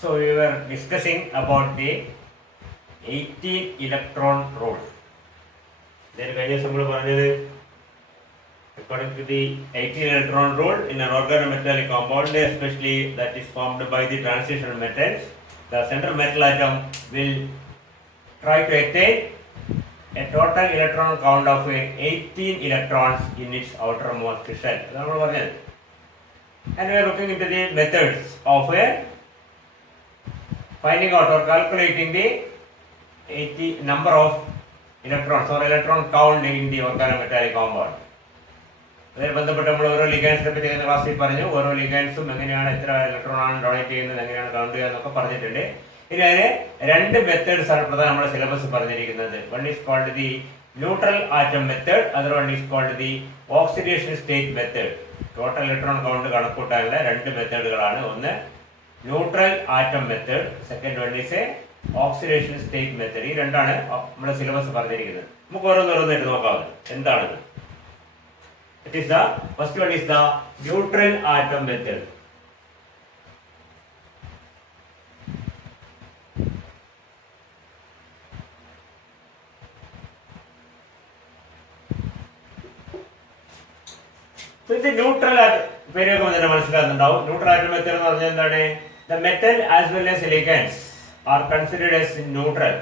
So we were discussing about the 18 electron rule. Then according to the 18 electron rule in an organometallic compound, especially that is formed by the transitional metals, the central metal atom will try to attain a total electron count of 18 electrons in its outermost shell. And we are looking into the methods of finding out or calculating the 80 number of electrons or electron count in the organometallic compound. അതിൽ ബന്ധപ്പെട്ട് നമ്മൾ ഓരോ ലിഗാൻസിനെ പറ്റി ക്ലാസ്സിൽ പറഞ്ഞു. ഓരോ ലിഗാൻസും എങ്ങനെയാണ് എത്ര ഇലക്ട്രോൺ ആണ് ഡൊണേറ്റ് ചെയ്യുന്നത്, എങ്ങനെയാണ് കൗണ്ട് ചെയ്യുക എന്നൊക്കെ പറഞ്ഞിട്ടുണ്ട്. ഇനി അതിന് രണ്ട് മെത്തേഡ്സ് ആണ് പ്രധാന നമ്മുടെ സിലബസ് പറഞ്ഞിരിക്കുന്നത്. One is called the neutral atom method, other one is called the oxidation state method. Total electron count കണക്കൂട്ടാനുള്ള രണ്ട് മെത്തേഡുകളാണ്. ഒന്ന് neutral atom method, second one is oxidation state method. ഈ രണ്ടാണ് നമ്മുടെ സിലബസ് പറഞ്ഞിരിക്കുന്നത്. നമുക്ക് ഓരോന്നോരോന്നായിട്ട് നോക്കാവുന്നത് എന്താണെന്ന്. It is the first one is the neutral atom method. So ഇത് ന്യൂട്രൽ പേരൊക്കെ വന്നിട്ട് മനസ്സിലാകുന്നുണ്ടാവും. ന്യൂട്രൽ ആറ്റം മെത്തേഡ് എന്ന് പറഞ്ഞാൽ എന്താണ്? The metal as well as ligands are considered as neutral.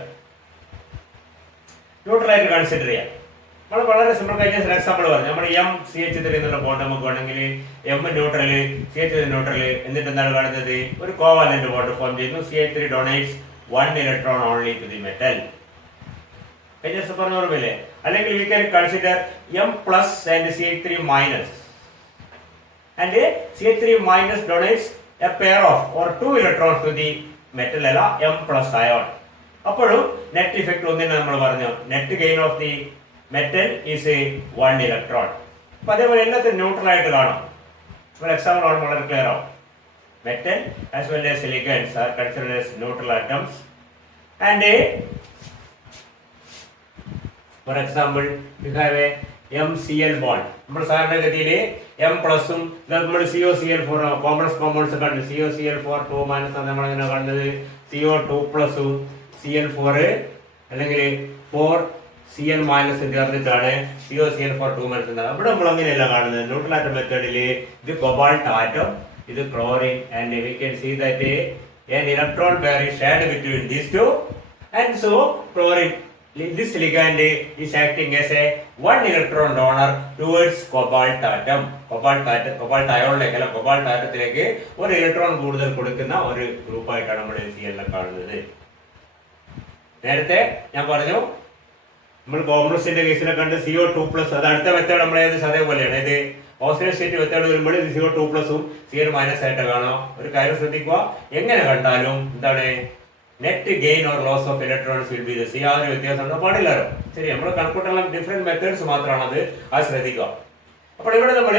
Neutral ആയിട്ട് കൺസിഡർ ചെയ്യാം. നമ്മൾ വളരെ സിമ്പിൾ കഴിഞ്ഞ എക്സാമ്പിൾ പറഞ്ഞു. നമ്മൾ MCH3 എന്നുള്ള ബോണ്ട് നമുക്ക് വേണമെങ്കിൽ M ന്യൂട്രല്, CH3 ന്യൂട്രല്, എന്നിട്ട് എന്താണ് കാണുന്നത്? ഒരു കോവാലന്റ് ബോണ്ട് ഫോം ചെയ്യുന്നു. CH3 donates 1 electron only to the metal. കഴിഞ്ഞ പറഞ്ഞ ഓർമ്മയില്ലേ? അല്ലെങ്കിൽ we can consider M plus and CH3 minus, and CH3 minus donates a pair of or 2 electrons to the metal അല്ല M പ്ലസ് അയോൺ. അപ്പോഴും net effect ഒന്നിനെ നമ്മൾ പറഞ്ഞു. Net gain of the metal is 1 electron. അപ്പൊ അതേപോലെ എല്ലാത്തിനും neutral ആയിട്ട് കാണും. എക്സാമ്പിൾ ആണ് വളരെ ക്ലിയർ ആവും. Metal as well as ligands are considered as neutral atoms. And for example you have a MCl bond. നമ്മൾ സാധാരണഗതിയിൽ M പ്ലസും നമ്മൾ COCl4 കോംപ്ലക്സ് കോമ്പൗണ്ട്സ് കണ്ടു. COCl4 2 മൈനസ് നമ്മൾ എങ്ങനെ കാണുന്നത്? CO2 പ്ലസും Cl4 അല്ലെങ്കിൽ 4 Cl മൈനസ് ചേർന്നിട്ടാണ് COCl4 2 മൈനസ് ഉണ്ടാകുന്നത്. അവിടെ നമ്മൾ അങ്ങനെയല്ല കാണുന്നത്. ന്യൂട്രൽ ആറ്റം മെത്തേഡിൽ ഇത് കൊബാൾട്ട് ആറ്റം, ഇത് chlorine, and we can see that an electron pair is shared between these two, and so chlorine, this ligand is acting as a 1 electron donor towards cobalt atom. cobalt അയോണിലേക്ക് അല്ല cobalt ആറ്റത്തിലേക്ക് ഒരു electron കൂടുതൽ കൊടുക്കുന്ന ഒരു ഗ്രൂപ്പായിട്ടാണ് നമ്മൾ Cl കാണുന്നത്. നേരത്തെ ഞാൻ പറഞ്ഞു നമ്മൾ കോംപ്ലക്സിന്റെ കേസിലെ കണ്ട് CO2 പ്ലസ്, അത് അടുത്ത മെത്തേഡ് നമ്മളെ അതേപോലെയാണ്. ഇത് ഓക്സിഡേഷൻ സ്റ്റേറ്റ് മെത്തേഡ് വരുമ്പോൾ ഇത് CO2 പ്ലസും Cl മൈനസ് ആയിട്ട് കാണാം. ഒരു കാര്യം ശ്രദ്ധിക്കുക, എങ്ങനെ കണ്ടാലും എന്താണ് net gain or loss of electrons will be the same. ആ ഒരു വ്യത്യാസം ഉണ്ടോ? പാടില്ലല്ലോ. ശരി, നമ്മൾ കണക്കൂട്ടുള്ള ഡിഫറെന്റ് മെത്തേഡ്സ് മാത്രമാണ് അത് ശ്രദ്ധിക്കുക. അപ്പോൾ ഇവിടെ നമ്മൾ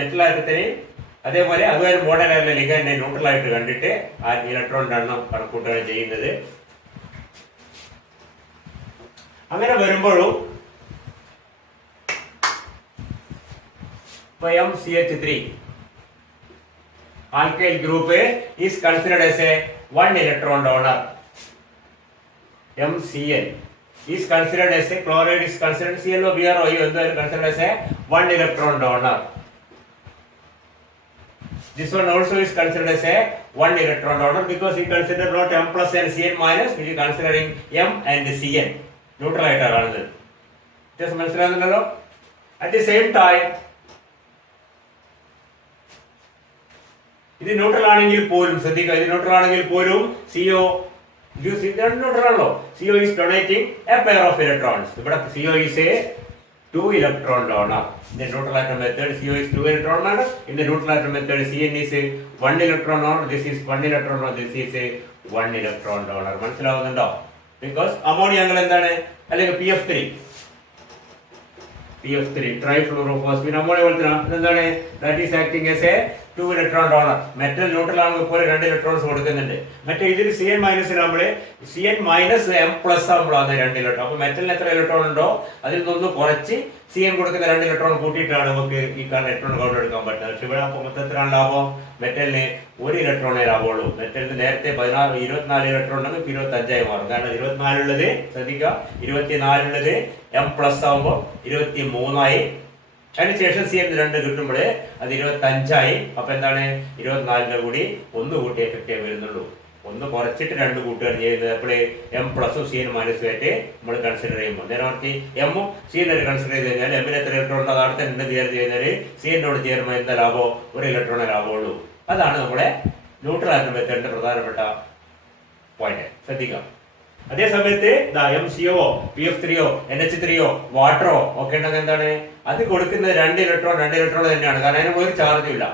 മെറ്റൽ ആറ്റത്തിനെ അതേപോലെ അതുവരെ മോഡേൺ ആയിട്ടുള്ള ലിഗാൻഡിനെ ന്യൂട്രൽ ആയിട്ട് കണ്ടിട്ട് ആ ഇലക്ട്രോണിന്റെ എണ്ണം കണക്കൂട്ടുകയാണ് ചെയ്യുന്നത്. അങ്ങനെ വരുമ്പോഴും MCH3 alkyl group is considered as a 1 electron donor. MCl is considered as a chloride is considered ClO is considered as a 1 electron donor. This one also is considered as a 1 electron donor because we consider not M plus and Cl minus, we are considering M and Cl. Neutral ആയിട്ടാണ് കാണുന്നത്. വ്യത്യാസം മനസ്സിലാകുന്നുണ്ടല്ലോ? At the same time ഇത് neutral ആണെങ്കിൽ പോലും ശ്രദ്ധിക്കുക, ഇത് neutral ആണെങ്കിൽ പോലും CO ന്യൂട്രൽ ആണല്ലോ. CO is donating a pair of electrons. ഇവിടെ CO is a 2 electron donor. In the neutral atom method CO is 2 electron donor. In the neutral atom method Cn is a 1 electron donor. This is 1 electron donor. This is a 1 electron donor. മനസ്സിലാവുന്നുണ്ടോ? Because ammonia അംഗം എന്താണ്? അല്ലെങ്കിൽ PF3 ട്രൈഫ്ലൂറോഫോസ്ഫീൻ ammonia പോലത്തെ എന്താണ്? That is acting as A 2 electron donor. Metal neutral ആണെങ്കിൽ പോലെ 2 electrons കൊടുക്കുന്നുണ്ട്. മറ്റേ ഇതിൽ Cn മൈനസിൽ നമ്മള് Cn മൈനസ് M പ്ലസ് ആകുമ്പോഴാണ് 2 ഇലക്ട്രോൺ. അപ്പൊ മെറ്റലിന് എത്ര ഇലക്ട്രോൺ ഉണ്ടോ അതിൽ നിന്ന് കുറച്ച് Cn കൊടുക്കുന്ന 2 ഇലക്ട്രോൺ കൂട്ടിയിട്ടാണ് നമുക്ക് ഈ കാണുന്ന ഇലക്ട്രോൺ കൗണ്ട് എടുക്കാൻ പറ്റുന്നത്. പക്ഷെ ഇവിടെ മൊത്തത്തിലാണ് ലാഭം, മെറ്റലിന് 1 ഇലക്ട്രോണേ ലാഭമുള്ളൂ. മെറ്റലിന് നേരത്തെ 24 ഇലക്ട്രോൺ ഉണ്ടെങ്കിൽ 25 മാറും. കാരണം 24 ഉള്ളത് ശ്രദ്ധിക്കുക, 24 ഉള്ളത് M പ്ലസ് ആകുമ്പോൾ 23 അതിനുശേഷം Cn 2 കിട്ടുമ്പോൾ അത് 25 അപ്പൊ എന്താണ് 24ന്റെ കൂടി 1 കൂട്ടി എഫക്റ്റേ വരുന്നുള്ളൂ. 1 കുറച്ചിട്ട് 2 കൂട്ടുകയാണ് ചെയ്യുന്നത്. അപ്പോൾ M പ്ലസും Cn മൈനസും ആയിട്ട് നമ്മൾ കൺസിഡർ ചെയ്യുമ്പോൾ നേരത്തെ എമ്മും Cn കൺസിഡർ ചെയ്ത് കഴിഞ്ഞാൽ എമ്മിന് എത്ര ഇലക്ട്രോൺ ഉണ്ട് അടുത്ത 2 ചേർന്ന് കഴിഞ്ഞാൽ Cnോട് ചേരുമ്പോൾ എന്താ ലാഭം, 1 ഇലക്ട്രോണേ ലാഭമുള്ളൂ. അതാണ് നമ്മുടെ ന്യൂട്രൽ ആറ്റം മെത്തേഡിന്റെ പ്രധാനപ്പെട്ട പോയിന്റ്. ശ്രദ്ധിക്കാം. അതേ സമയത്ത് MCO PF3 NH3 വാട്ടറോ ഒക്കെ ഉണ്ടെങ്കിൽ എന്താണ് അത് കൊടുക്കുന്നത് 2 ഇലക്ട്രോൺ തന്നെയാണ്. കാരണം അതിന് ഒരു ചാർജും ഇല്ല.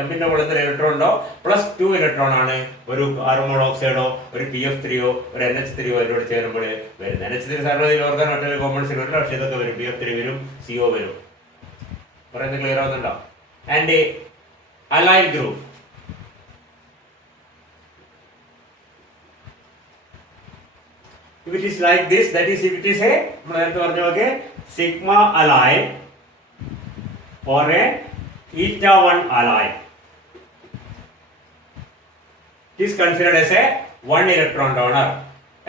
എമ്മിന്റെ മുകളിൽ എന്തൊരു ഇലക്ട്രോൺ ഉണ്ടോ +2 ഇലക്ട്രോൺ ആണ് ഒരു കാർബൺ മോണോക്സൈഡോ ഒരു PF3 ഒരു NH3 അതിനോട് ചേരുമ്പോൾ വരുന്നത്. NH3 സാറിന് ഓർഗാൻ മറ്റൊരു കോമ്പൗണ്ട്സിൽ വരില്ല, പക്ഷെ ഇതൊക്കെ വരും. PF3 വരും, CO വരും. പറയുന്നത് ക്ലിയർ ആവുന്നുണ്ടോ? And allyl group if it is like this, that is if it is a sigma alloy or a eta 1 alloy, it is considered as a 1 electron donor,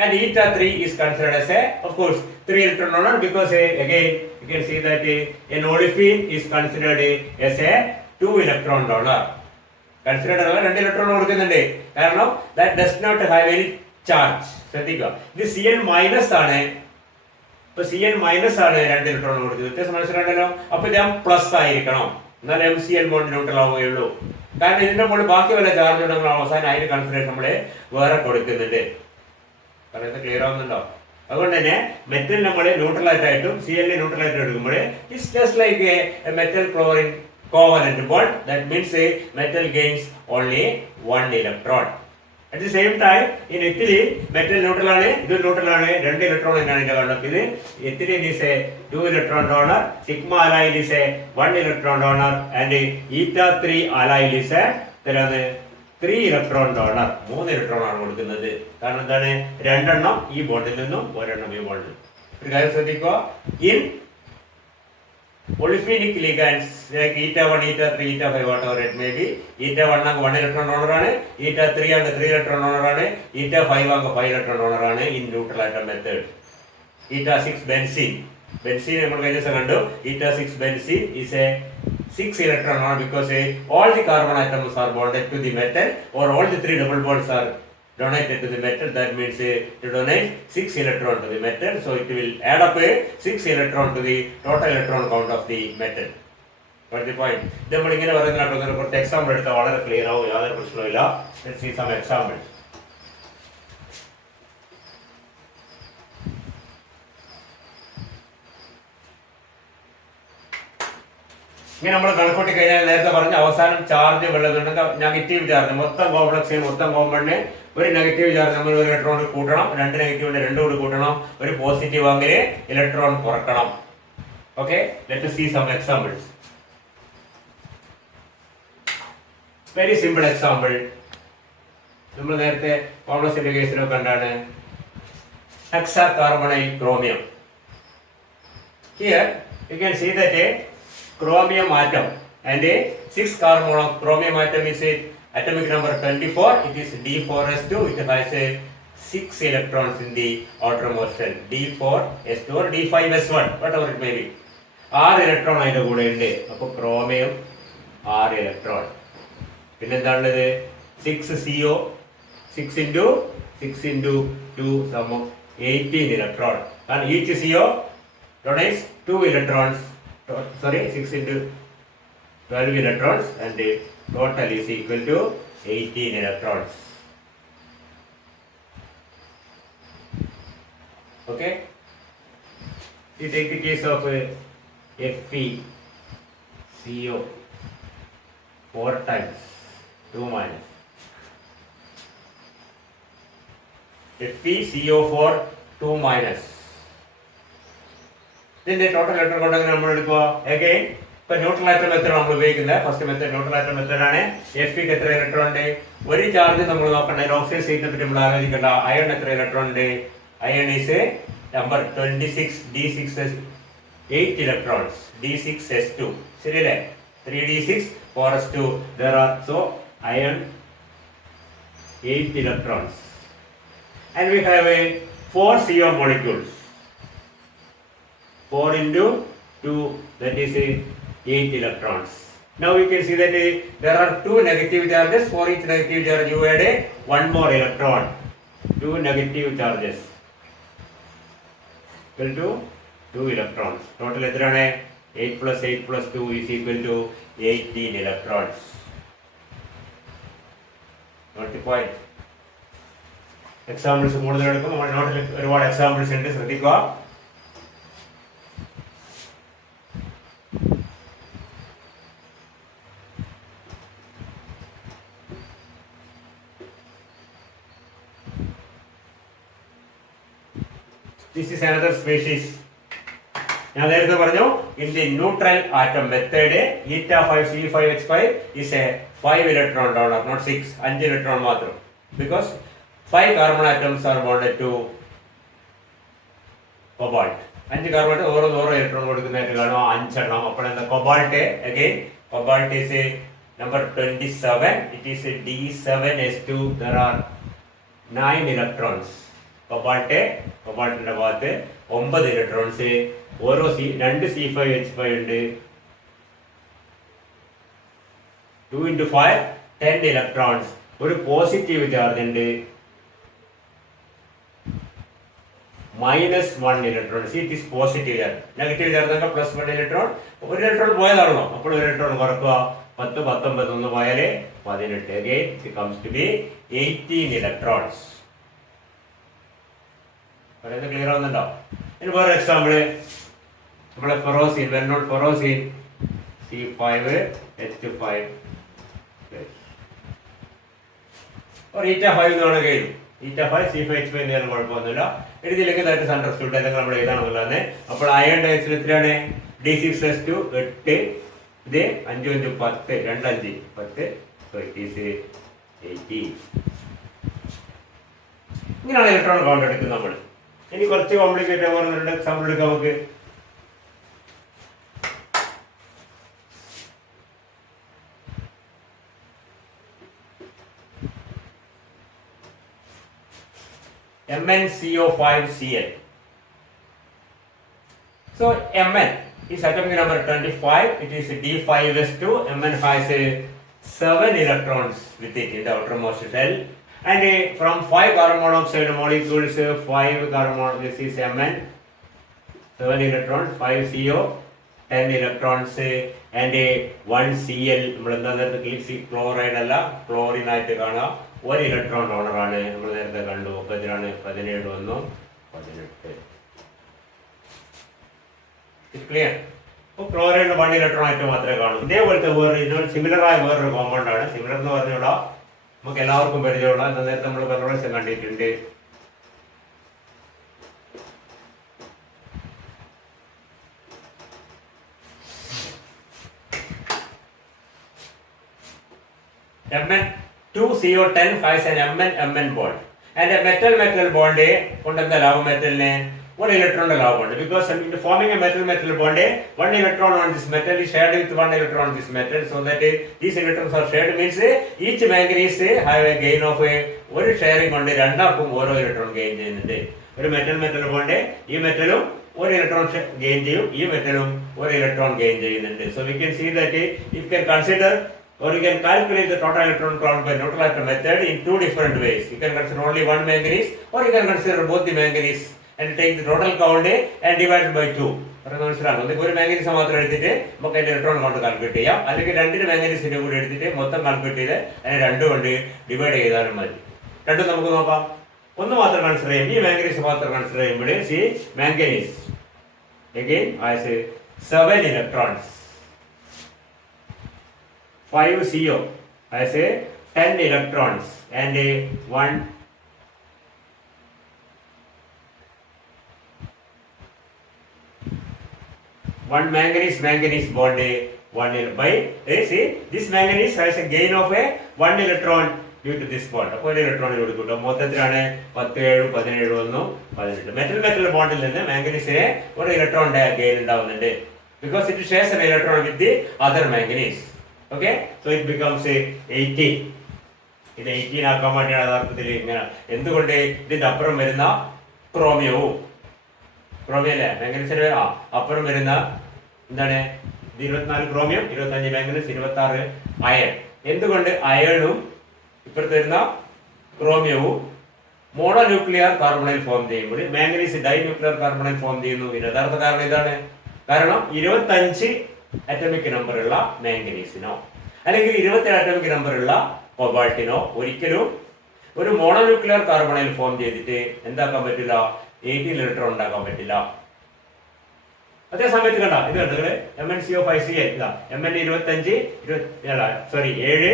and eta 3 is considered as a, of course, 3 electron donor, because again you can see that an olefin is considered as a 2 electron donor. Considered as 2 electron കൊടുക്കുന്നുണ്ട്, കാരണം that does not have any charge. ശ്രദ്ധിക്കുക, ഇത് Cn minus ആണ്. ഇപ്പൊ Cn minus ആണ് 2 electron കൊടുക്കുന്നത്. വ്യത്യാസം മനസ്സിലാണല്ലോ. അപ്പൊ ഇത് പ്ലസ് ആയിരിക്കണം, എന്നാൽ MCl ബോണ്ട് ന്യൂട്രൽ ആവുകയുള്ളൂ. കാരണം ഇതിന്റെ മുകളിൽ ബാക്കി വല്ല ചാർജ് ഉണ്ടെങ്കിൽ അവസാനം അതിന് കൺസിഡറേഷൻ നമ്മള് വേറെ കൊടുക്കുന്നുണ്ട്. പറയുന്നത് ക്ലിയർ ആവുന്നുണ്ടോ? അതുകൊണ്ട് തന്നെ മെറ്റൽ നമ്മൾ ന്യൂട്രൽ ആയിട്ടായിട്ടും Cl ന്യൂട്രൽ ആയിട്ട് എടുക്കുമ്പോൾ it's just like A metal chlorine covalent bond. That means metal gains only 1 electron. At the same time, in ethylene, metal neutral ആണ്, ഇത് neutral ആണ്, 2 ഇലക്ട്രോൺ എന്നാണ് ഇതിന്റെ കണ്ടത്. ഇത് ethylene is a 2 electron donor, sigma allyl is a 1 electron donor, and eta 3 allyl is a 3 electron donor. 3 electron ആണ് കൊടുക്കുന്നത്. കാരണം എന്താണ്, 2 എണ്ണം ഈ ബോണ്ടിൽ നിന്നും 1 എണ്ണം ഈ ബോണ്ടിൽ. ഒരു കാര്യം ശ്രദ്ധിക്കുക, in olefinic ligands like eta 1, eta 3, eta 5, whatever it may be, eta 1 ആണ് 1 ഇലക്ട്രോൺ ഡോണർ ആണ്, eta 3 ആണ് 3 ഇലക്ട്രോൺ ഡോണർ ആണ്, eta 5 ആണ് 5 ഇലക്ട്രോൺ ഡോണർ ആണ് in neutral atom method. eta 6 benzene നമ്മൾ കഴിഞ്ഞ ദിവസം കണ്ടു. eta 6 benzene is a 6 electron donor because all the carbon atoms are bonded to the metal, or all the 3 double bonds are donated to the metal. That means to donate 6 electron to the metal, so it will add up 6 electron to the total electron count of the metal. What the point? നമ്മൾ ഇങ്ങനെ പറയുന്നതിനകത്ത് കുറച്ച് example എടുത്താൽ വളരെ clear ആവും, യാതൊരു പ്രശ്നവുമില്ല. Let's see some examples. ഇങ്ങനെ നമ്മൾ കണക്കൂട്ടി കഴിഞ്ഞാൽ നേരത്തെ പറഞ്ഞ അവസാനം ചാർജ് വെള്ളതുണ്ടെങ്കിൽ നെഗറ്റീവ് ചാർജ് മൊത്തം കോംപ്ലക്സിന് മൊത്തം കോമ്പൗണ്ടിന് ഒരു നെഗറ്റീവ് ചാർജ് നമ്മൾ ഒരു ഇലക്ട്രോൺ കൂട്ടണം, 2 നെഗറ്റീവിന്റെ 2 കൂടി കൂട്ടണം, ഒരു പോസിറ്റീവ് ആണെങ്കിൽ ഇലക്ട്രോൺ കുറക്കണം. Okay, let us see some examples. Very simple example. നമ്മൾ നേരത്തെ കോംപ്ലക്സിന്റെ കേസിലൊക്കെ കണ്ടാണ് ഹെക്സാകാർബണൈൽ chromium. Here you can see that chromium atom and a 6 carbon chromium atom is a atomic number 24. It is D4s2. It has a 6 electrons in the outermost shell. D4s2 or D5s1, whatever it may be. 6 electron അതിന്റെ കൂടെ ഉണ്ട്. അപ്പോൾ chromium 6 electron. പിന്നെ എന്താണുള്ളത്, 6 CO, 6 into 2 സമം 18 electron. കാരണം each CO donates 2 electrons. 6 into 12 electrons, and the total is equal to 18 electrons. Okay, you take the case of FeCO 4 times 2 minus FeCO4 2 minus. ഇതിന്റെ total electron കൊണ്ടെങ്കിൽ നമ്മൾ എടുക്കുക. Again ഇപ്പൊ neutral atom method നമ്മൾ ഉപയോഗിക്കുന്നത് first method neutral atom method ആണ്. എഫിക്ക് എത്ര electron ഉണ്ട്? ഒരു ചാർജ് നമ്മൾ നോക്കണ്ട. ഓക്സിജൻ സ്റ്റേറ്റിനെ പറ്റി നമ്മൾ ആലോചിക്കണ്ട. അയൺ എത്ര ഇലക്ട്രോൺ ഉണ്ട്? Iron is number 26 d6s 8 electrons d6s2 ശരിയല്ലേ? 3d6 4s2 there are so iron 8 electrons and we have a 4 CO molecules 4 into 2 that is 8 electrons. Now we can see that there are 2 negative charges. For each negative charge you add one more electron. 2 negative charges equal to 2 electrons. Total എത്രയാണ്? 8 plus 8 plus 2 is equal to 18 electrons. Note the point. Examples കൂടുതൽ എടുക്കും. നമ്മൾ നോട്ടിൽ ഒരുപാട് examples ഉണ്ട്, ശ്രദ്ധിക്കുക. This is another species. ഞാൻ നേരത്തെ പറഞ്ഞു in the neutral atom method eta5C5H5 is a 5 electron donor, not 6. 5 electron മാത്രം, because 5 carbon atoms are bonded to cobalt. 5 carbon ഓരോ ഇലക്ട്രോൺ കൊടുക്കുന്നതായിട്ട് കാണും, 5 എണ്ണം. അപ്പോൾ എന്താ cobalt? Again cobalt is a number 27. It is a D7s2. There are 9 electrons. കൊബാൾട്ടിന്റെ ഭാഗത്ത് 9 electrons. ഓരോ രണ്ട് C5H5 ഉണ്ട്. 2 into 5 10 ഇലക്ട്രോൺസ്. ഒരു പോസിറ്റീവ് ചാർജ് ഉണ്ട്, -1 electron. It is positive charge. Negative charge ഒക്കെ +1 ഇലക്ട്രോൺ. ഒരു ഇലക്ട്രോൺ പോയതാണല്ലോ, അപ്പോൾ ഒരു ഇലക്ട്രോൺ കുറക്കുക. 10 19 ഒന്ന് പോയാൽ 18. Again it comes to be 18 electrons. പറയുന്നത് ക്ലിയർ ആവുന്നുണ്ടോ? ഇനി വേറെ എക്സാമ്പിൾ, നമ്മളെ ഫെറോസിൻ, വെൽ നോൺ ഫെറോസിൻ C5H5 eta5 എന്നാണ് കഴിയും. eta5 C5H5 എന്നാലും കുഴപ്പമൊന്നുമില്ല. എഴുതിയില്ലെങ്കിൽ ദാറ്റ് ഇസ് അണ്ടർസ്റ്റുഡ്, അല്ലെങ്കിൽ നമ്മൾ എഴുതാനുള്ളത്. അപ്പോൾ അയൺ ഡയസിൽ എത്രയാണ്? D6s2 8, ഇത് 5 5 10 2 5 10, so it is 80. ഇങ്ങനെയാണ് ഇലക്ട്രോൺ കൗണ്ട് എടുക്കുന്നത് നമ്മൾ. ഇനി കുറച്ച് കോംപ്ലിക്കേറ്റ് ആവുന്ന എക്സാമ്പിൾ എടുക്കാം നമുക്ക്. MnCO5Cl. So Mn is atomic number 25. It is D5s2. Mn has 7 electrons with it in the outermost shell. And from 5 carbon monoxide molecules, 5 carbon monoxide, this is Mn, 7 electrons, 5 CO, 10 electrons, and 1 Cl. നമ്മൾ എന്താ നേരത്തെ chloride അല്ല, chlorine ആയിട്ട് കാണുക. 1 electron donor ആണ്. നമ്മൾ നേരത്തെ കണ്ടു. അപ്പോൾ ഇതിനാണ് 17 1 18. ക്ലിയർ? അപ്പോൾ ക്ലോറൈഡ് 1 ഇലക്ട്രോൺ ആയിട്ട് മാത്രമേ കാണൂ. ഇതേപോലത്തെ വേറെ സിമിലറായ വേറൊരു കോമ്പൗണ്ട് ആണ്. സിമിലർ എന്ന് പറഞ്ഞുകൂടാ, നമുക്ക് എല്ലാവർക്കും പരിചയമുള്ള, നേരത്തെ നമ്മൾ പല പ്രാവശ്യം കണ്ടിട്ടുണ്ട്. Mn2CO10 has an Mn bond and a metal bond കൊണ്ട് എന്താ ലാഭം? മെറ്റലിന് 1 electron ലാഭമുണ്ട്. Because in forming a metal bond, 1 electron on this metal is shared with 1 electron on this metal, so that these electrons are shared means each manganese have a gain of ഒരു sharing കൊണ്ട് രണ്ടാൾക്കും ഓരോ electron gain ചെയ്യുന്നുണ്ട്. ഒരു metal bond ഈ മെറ്റലും 1 electron gain ചെയ്യും, ഈ മെറ്റലും 1 electron gain ചെയ്യുന്നുണ്ട്. So we can see that if you can consider or you can calculate the total electron count by neutral atom method in 2 different ways. You can consider only one manganese or you can consider both the manganese and take the total count and divide by 2. പറയുന്നത് മനസ്സിലാകും. നിങ്ങൾക്ക് ഒരു manganese മാത്രം എടുത്തിട്ട് നമുക്ക് അതിന്റെ electron count calculate ചെയ്യാം, അല്ലെങ്കിൽ 2 മാംഗനീസിന്റെ കൂടെ എടുത്തിട്ട് മൊത്തം കാൽക്കുലേറ്റ് ചെയ്ത് അതിനെ 2 കൊണ്ട് ഡിവൈഡ് ചെയ്താലും മതി. രണ്ടും നമുക്ക് നോക്കാം. ഒന്ന് മാത്രം കൺസിഡർ ചെയ്യും, ഈ മാംഗനീസ് മാത്രം കൺസിഡർ ചെയ്യുമ്പോൾ C manganese again has 7 electrons. 5 CO has 10 electrons and 1 manganese bond by see this manganese has a gain of a 1 electron due to this bond. അപ്പോൾ ഒരു ഇലക്ട്രോൺ കൊടുക്കും. മൊത്തത്തിലാണ് 10 7 17 1 18. മെറ്റൽ ബോണ്ടിൽ നിന്ന് മാംഗനീസിന് ഒരു ഇലക്ട്രോണിന്റെ ഗെയിൻ ഉണ്ടാവുന്നുണ്ട്. Because it shares an electron with the other manganese. Okay, so it becomes a 18. ഇത് 18 ആക്കാൻ വേണ്ടിയാണ് യഥാർത്ഥത്തിൽ ഇങ്ങനെ. എന്തുകൊണ്ട് ഇതിന്റെ അപ്പുറം വരുന്ന ക്രോമിയോ അല്ലേ മാംഗനീസിന് അപ്പുറം വരുന്ന എന്താണ് 24 ക്രോമിയം 25 മാംഗനീസ് 26 അയൺ. എന്തുകൊണ്ട് അയണും ഇപ്പുറത്ത് വരുന്ന ക്രോമിയവും മോണോന്യൂക്ലിയർ കാർബണൈൽ ഫോം ചെയ്യുമ്പോൾ മാംഗനീസ് ഡൈന്യൂക്ലിയർ കാർബണൈൽ ഫോം ചെയ്യുന്നു. യഥാർത്ഥ കാരണം ഇതാണ്. കാരണം 25 അറ്റോമിക് നമ്പറുള്ള മാംഗനീസിനോ അല്ലെങ്കിൽ 27 അറ്റോമിക് നമ്പറുള്ള കൊബാൾട്ടിനോ ഒരിക്കലും ഒരു മോണോന്യൂക്ലിയർ കാർബണൈൽ ഫോം ചെയ്തിട്ട് എന്താക്കാൻ പറ്റില്ല, 18 ഇലക്ട്രോൺ ഉണ്ടാക്കാൻ പറ്റില്ല. അതേ സമയത്ത് കണ്ട ഇത് കണ്ടത് MnCO5Cl ഇതാ Mn 25 7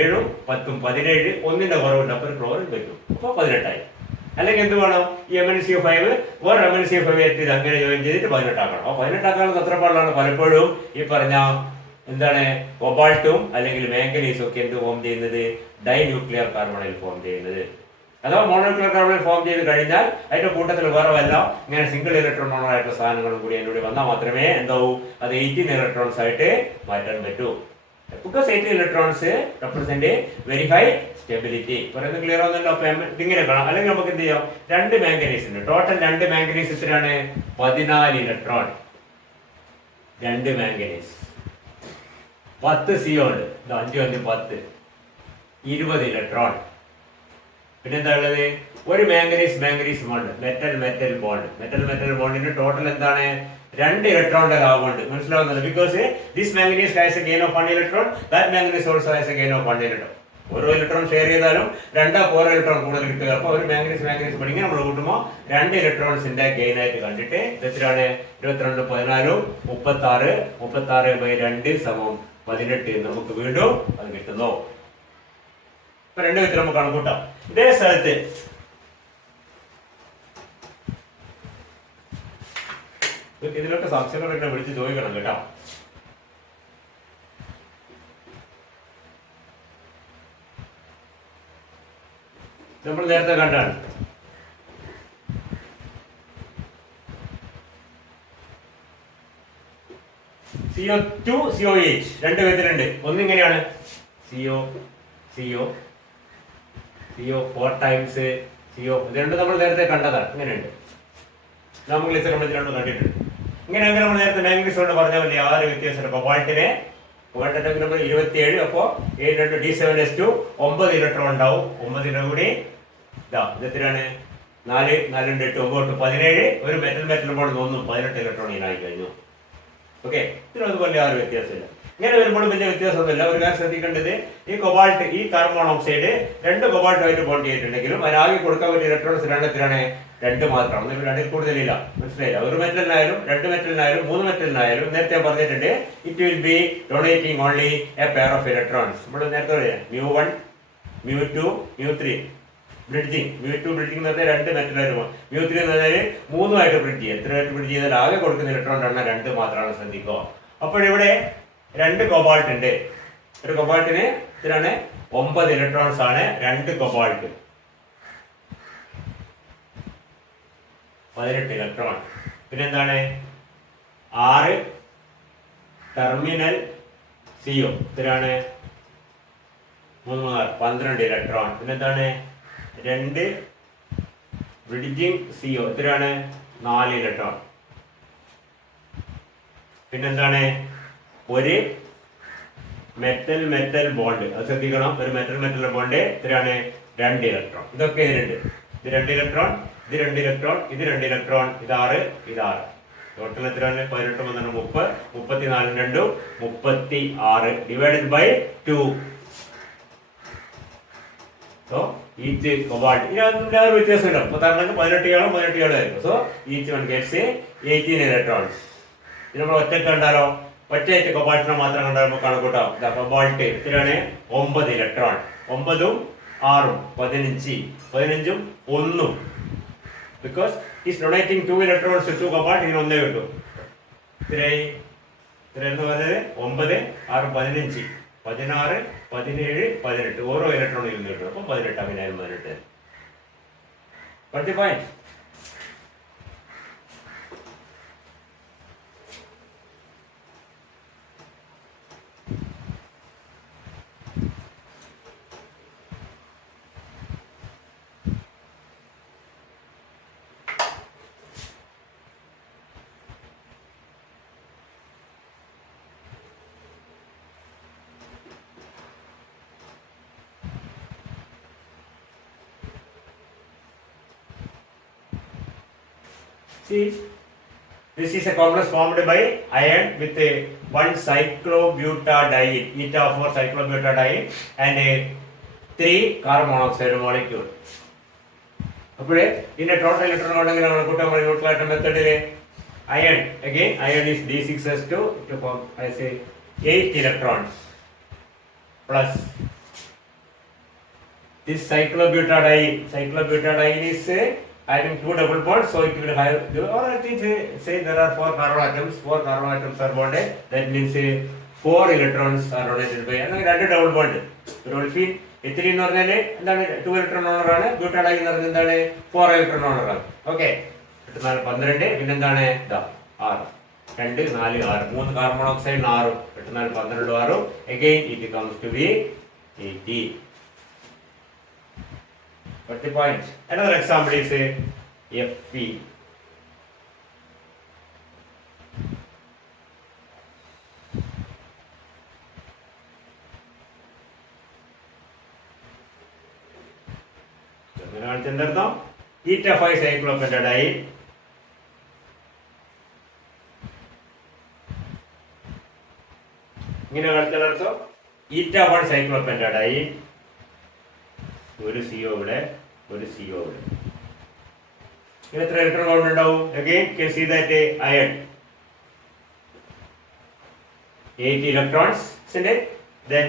7 10 17 ഒന്നിന്റെ കുറവുണ്ട്. അപ്പൊ ഒരു ക്ലോറിൻ പറ്റും. അപ്പൊ 18 അല്ലെങ്കിൽ എന്ത് വേണം, ഈ MnCO5 വേറെ MnCO5 ഇത് അങ്ങനെ ജോയിൻ ചെയ്തിട്ട് 18 ആക്കണം. അപ്പൊ 18 ആക്കാനുള്ള തത്രപ്പാടിലാണ് പലപ്പോഴും ഈ പറഞ്ഞ എന്താണ് കൊബാൾട്ടും അല്ലെങ്കിൽ മാംഗനീസും ഒക്കെ എന്ത് ഫോം ചെയ്യുന്നത്, ഡൈന്യൂക്ലിയർ കാർബണൈൽ ഫോം ചെയ്യുന്നത്. അഥവാ മോണോന്യൂക്ലിയർ കാർബണൈൽ ഫോം ചെയ്ത് കഴിഞ്ഞാൽ അതിന്റെ കൂട്ടത്തിൽ വേറെ വല്ല ഇങ്ങനെ സിംഗിൾ ഇലക്ട്രോൺ ആയിട്ടുള്ള സാധനങ്ങളും കൂടി അതിലൂടെ വന്നാൽ മാത്രമേ എന്താവൂ അത് 18 ഇലക്ട്രോൺസ് ആയിട്ട് മാറ്റാൻ പറ്റൂ. Because 18 electrons represent a very high stability. പറയുന്നത് ക്ലിയർ ആവുന്നല്ലോ. അപ്പൊ ഇങ്ങനെ കാണാം. അല്ലെങ്കിൽ നമുക്ക് എന്ത് ചെയ്യാം, 2 മാംഗനീസ് ഉണ്ട്. ടോട്ടൽ 2 മാംഗനീസ് എത്രയാണ്, 14 ഇലക്ട്രോൺ. 2 മാംഗനീസ് 10 CO ഉണ്ട്. 5 5 10 20 ഇലക്ട്രോൺ. പിന്നെന്താ ഉള്ളത്, ഒരു മാംഗനീസ് ബോണ്ട് മെറ്റൽ ബോണ്ടിന്റെ ടോട്ടൽ എന്താണ്, 2 ഇലക്ട്രോണിന്റെ ലാഭമുണ്ട്. മനസ്സിലാവുന്നില്ല. Because this manganese has A gain of 1 electron, that manganese also has A gain of 1 electron. ഓരോ ഇലക്ട്രോൺ ഷെയർ ചെയ്താലും 2 4 ഇലക്ട്രോൺ കൂടുതൽ കിട്ടുക. അപ്പൊ ഒരു മാംഗനീസ് പഠിക്കാൻ നമ്മൾ കൂട്ടുമ്പോൾ 2 ഇലക്ട്രോൺസിന്റെ ഗെയിൻ ആയിട്ട് കണ്ടിട്ട് എത്രയാണ് 22 14 36 36/2 = 18 നമുക്ക് വീണ്ടും അത് കിട്ടുന്നു. ഇപ്പൊ 2 വിധത്തിൽ നമുക്ക് കണക്കൂട്ടാം. ഇതേ സ്ഥലത്ത് ഇതിലൊക്കെ സംശയങ്ങളൊക്കെ വിളിച്ച് ചോദിക്കണം കേട്ടോ. നമ്മൾ നേരത്തെ കണ്ടാണ് CO2 COH 2 വിധത്തിലുണ്ട്. ഒന്നിങ്ങനെയാണ് CO 4 times CO. ഇത് രണ്ടും നമ്മൾ നേരത്തെ കണ്ടതാണ്. ഇങ്ങനെയുണ്ട്. നമ്മൾ രണ്ടും കണ്ടിട്ടുണ്ട്. ഇങ്ങനെയെങ്കിൽ നമ്മൾ നേരത്തെ മാംഗനീസ് കൊണ്ട് പറഞ്ഞ പോലെ 6 വ്യത്യാസമുണ്ട്. കൊബാൾട്ടിന് നമ്പർ 27. അപ്പോ 7 D7S2 9 ഇലക്ട്രോൺ ഉണ്ടാവും. 9 കൂടി ഇതെത്രയാണ് 4 4 8 9 17. ഒരു മെറ്റൽ ബോണ്ട് തോന്നുന്നു 18 ഇലക്ട്രോൺ ആയി കഴിഞ്ഞു. ഓക്കെ, ഇതിനതുപോലെ 6 വ്യത്യാസമില്ല. ഇങ്ങനെ വരുമ്പോഴും വലിയ വ്യത്യാസമൊന്നുമില്ല. ഒരു കാര്യം ശ്രദ്ധിക്കേണ്ടത്, ഈ കൊബാൾട്ട് ഈ കാർബൺ മോണോക്സൈഡ് 2 കൊബാൾട്ടുമായിട്ട് ബോണ്ട് ചെയ്തിട്ടുണ്ടെങ്കിലും അതിനാകെ കൊടുക്കാൻ പറ്റിയ ഇലക്ട്രോൺസ് 2 മാത്രമാണ്. 2 കൂടുതലില്ല. മനസ്സിലായില്ല. ഒരു മെറ്റലിനായാലും 2 മെറ്റലിനായാലും 3 മെറ്റലിനായാലും നേരത്തെ പറഞ്ഞിട്ടുണ്ട്, it will be donating only A pair of electrons. നമ്മൾ നേരത്തെ പറയാം μ1 μ2 μ3 ബ്രിഡ്ജിങ്. μ2 ബ്രിഡ്ജിങ് എന്ന് പറഞ്ഞാൽ 2 മെറ്റലായിട്ട്, μ3 എന്ന് പറഞ്ഞാൽ 3 ബ്രിഡ്ജ് ചെയ്യും. എത്രയായിട്ട് ബ്രിഡ്ജ് ചെയ്താൽ ആകെ കൊടുക്കുന്ന ഇലക്ട്രോണിന്റെ എണ്ണം 2 മാത്രമാണ്. ശ്രദ്ധിക്കുക. അപ്പോഴിവിടെ 2 കൊബാൾട്ട് ഉണ്ട്. ഒരു കൊബാൾട്ടിന് ഇത്രയാണ് 9 ഇലക്ട്രോൺസ് ആണ്. 2 കൊബാൾട്ട് 18 ഇലക്ട്രോൺ. പിന്നെന്താണ് 6 ടെർമിനൽ CO ഇത്രയാണ് 12 ഇലക്ട്രോൺ. പിന്നെന്താണ് 2 ബ്രിഡ്ജിങ് CO ഇത്രയാണ് 4 ഇലക്ട്രോൺ. പിന്നെന്താണ് ഒരു മെറ്റൽ ബോണ്ട്. അത് ശ്രദ്ധിക്കണം. ഒരു മെറ്റൽ ബോണ്ട് ഇത്രയാണ് 2 ഇലക്ട്രോൺ. ഇതൊക്കെ ഇതിലുണ്ട്. ഇത് 2 ഇലക്ട്രോൺ, ഇത് 2 ഇലക്ട്രോൺ, ഇത് 2 ഇലക്ട്രോൺ, ഇത് 6 ഇത് 6. ടോട്ടൽ എത്രയാണ് 18 30 34 2 36 divided by 2. So each cobalt ഇതിനകത്ത് വ്യത്യാസമില്ല. 18 ആയിരിക്കും. So each one gets 18 electrons. ഇത് നമ്മൾ ഒറ്റക്ക് കണ്ടാലോ, ഒറ്റയായിട്ട് കൊബാൾട്ടിനെ മാത്രം കണ്ടാൽ നമുക്ക് കണക്കൂട്ടാം. കൊബാൾട്ട് ഇത്രയാണ് 9 electron. 9 6 15 15 1. Because he is donating 2 electrons to 2 cobalt, ഇതിന് 1 കിട്ടും. 3 എന്ന് പറഞ്ഞത് 9, 6, 15, 16, 17, 18 ഓരോ ഇലക്ട്രോൺ ഇരുന്ന് കിട്ടും. അപ്പൊ 18 അങ്ങനെ 18. Point. See, this is a complex formed by iron with one cyclobutadiene, eta 4 cyclobutadiene and 3 carbon monoxide molecule. അപ്പോൾ ഇതിന്റെ ടോട്ടൽ ഇലക്ട്രോൺ കൗണ്ട് എങ്ങനെയാണ് കൂട്ടാൻ പറയുന്നത്? ന്യൂട്രൽ ആറ്റം മെത്തേഡിൽ iron, again iron is D6s2 to form I say 8 electrons plus this cyclobutadiene is having 2 double bonds, so it will have, or I think say there are 4 carbon atoms are bonded, that means 4 electrons are donated by another double bond. Olefin ethylene എന്ന് പറഞ്ഞാൽ എന്താണ് 2 electron owner ആണ്, butadiene എന്ന് പറഞ്ഞാൽ എന്താണ് 4 electron owner ആണ്. Okay, 8 4 12 പിന്നെന്താണ് ഇതാ 6 2 4 6 3 carbon monoxide 6 8 4 12 6 again it comes to be 18. Got the point? Another example is Fe. Eta 5 cyclopentadiene. ഇങ്ങനെ കാണിച്ചാലോ eta 1 cyclopentadiene. ഒരു CO ഇവിടെ, ഒരു CO ഇവിടെ. ഇതിന് എത്ര ഇലക്ട്രോൺ കൗണ്ട് ഉണ്ടാവും? Again you can see that iron 8 electrons, isn't it? Then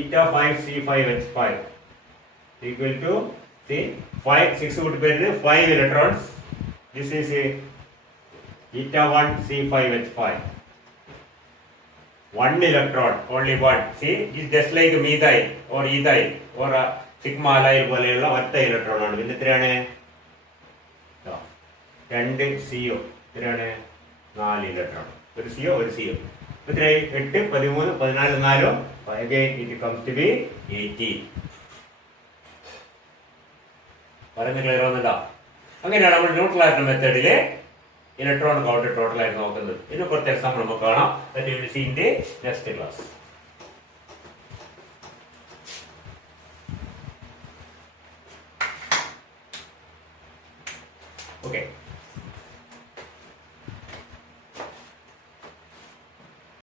eta 5 C5H5 equal to see 5 6 would be 5 electrons. This is eta 1 C5H5. 1 electron, only one. See, it is just like methyl or ethyl or sigma allyl പോലെയുള്ള ഒറ്റ electron ആണ്. പിന്നെ എത്രയാണ്? 2 CO. എത്രയാണ്? 4 electron. ഒരു CO, ഒരു CO. എത്രയായി? 8 13 14 4. Again it comes to be 18. പറയുന്നത് ക്ലിയർ ആവുന്നുണ്ടോ? അങ്ങനെയാണ് നമ്മൾ ന്യൂട്രൽ ആറ്റം മെത്തേഡില് ഇലക്ട്രോൺ കൗണ്ട് ടോട്ടൽ ആയിട്ട് നോക്കുന്നത്. ഇതിന് കുറച്ച് എക്സാമ്പിൾ നമുക്ക് കാണാം. That you will see in the next class. Okay.